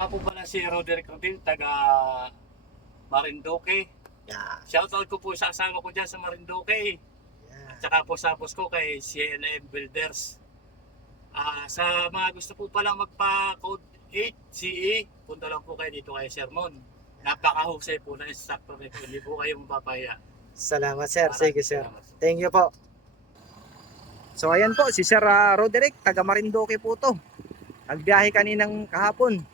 Ako pala si Roderick Rodin, taga Marinduque. Yan. Shoutout ko po sa asawa ko dyan sa Marinduque. Yan. At saka po sa boss ko kay CNM Builders. Sa mga gusto po pala magpa-code 8 CE, punta lang po kayo dito kay Sermon. Napakahusay po na instructor nito. Hindi po kayo mapapahiya. Salamat sir. Sige sir. Salamat. Thank you po. So ayan po si Sir Roderick, taga Marinduque po to. Nagbiyahe kaninang kahapon.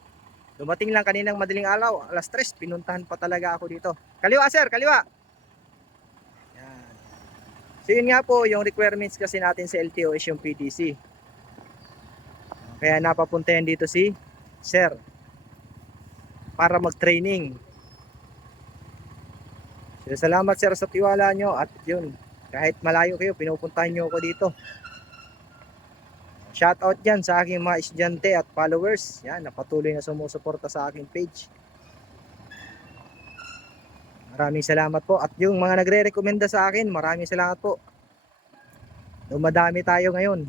Dumating lang kaninang madaling araw, alas 3, pinuntahan pa talaga ako dito. Kaliwa sir, kaliwa. Yan. So yun nga po, yung requirements kasi natin sa LTO is yung PDC. Kaya napapuntahan dito si Sir para mag-training. So, salamat sir sa tiwala nyo at yun, kahit malayo kayo, pinupuntahan nyo ako dito. Shoutout dyan sa aking mga estudyante at followers. Yan, napatuloy na sumusuporta sa aking page. Maraming salamat po. At yung mga nagre-recommenda sa akin, maraming salamat po. Dumadami tayo ngayon.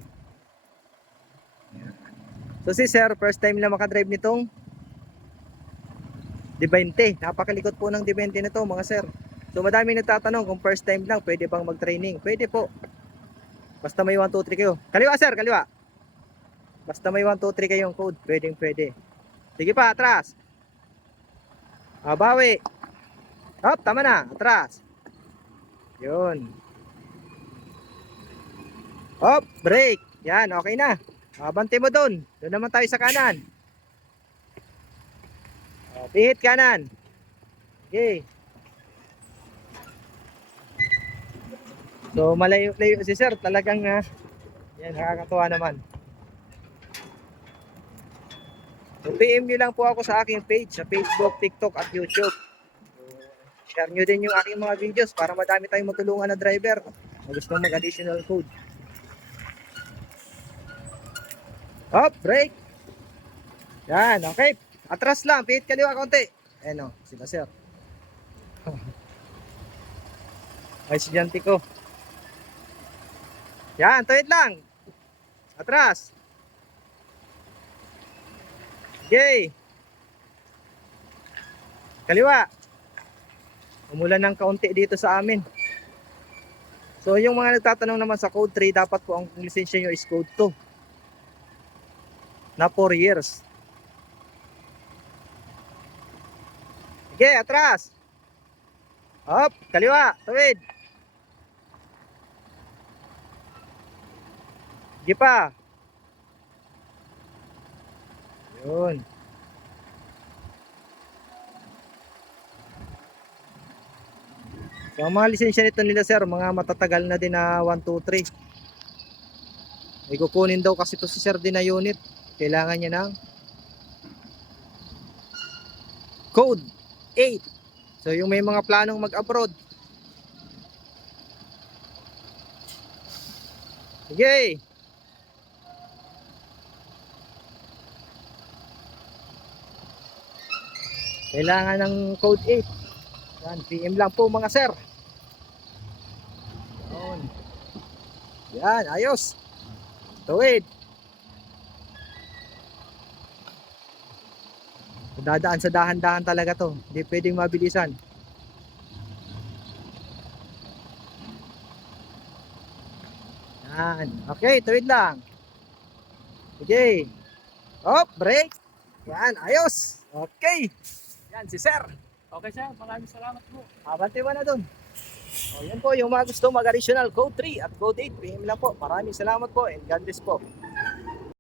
So si Sir, first time na makadrive nitong D20. Napakalikot po ng D20 nito mga sir. So madami nagtatanong kung first time lang, pwede bang mag-training? Pwede po. Basta may 1, 2, 3 kayo. Kaliwa sir, kaliwa. Basta may 1, 2, 3 kayong code, pwede. Sige pa, atras. Bawi. Hop, tama na, atras. Yun. Hop, break. Yan, okay na. Bante mo dun. Doon naman tayo sa kanan. Pihit kanan. Okay. So, malayo-layo si sir. Talagang, yan, nakakatuwa naman. So, PM nyo lang po ako sa aking page, sa Facebook, TikTok at YouTube. So, share nyo din yung aking mga videos para madami tayong matulungan na driver na gustong mag-additional code. Hop, break. Yan, okay. Atras lang, pihit kaliwa konti. Ayan o, sila sir. Ay, estudyante ko. Yan, tuwid lang. Atras. Okay. Kaliwa. Umulan ng kaunti dito sa amin. So yung mga nagtatanong naman sa code 3, dapat po ang lisensya nyo is code 2 na 4 years. Okay, atras. Hop, kaliwa, tuwid. Sige pa. Yun. So ang mga lisensya nito nila sir, mga matatagal na din na 1, 2, 3. May kukunin daw kasi to si sir din na unit. Kailangan niya ng code 8. So yung may mga planong mag-abroad. Sige. Kailangan ng code 8. Yan, PM lang po mga sir. Yan, yan, ayos. Tuwid. Dadaan sa dahan-dahan talaga to. Hindi pwedeng mabilisan. Yan. Okay, tuwid lang. Okay. Hop, break. Yan, ayos. Okay. Yan si sir. Okay sir, maraming salamat po. Abante mo na dun. O yan po yung mga gusto mag-additional code 3 at code 8. PM lang po. Maraming salamat po and God bless po.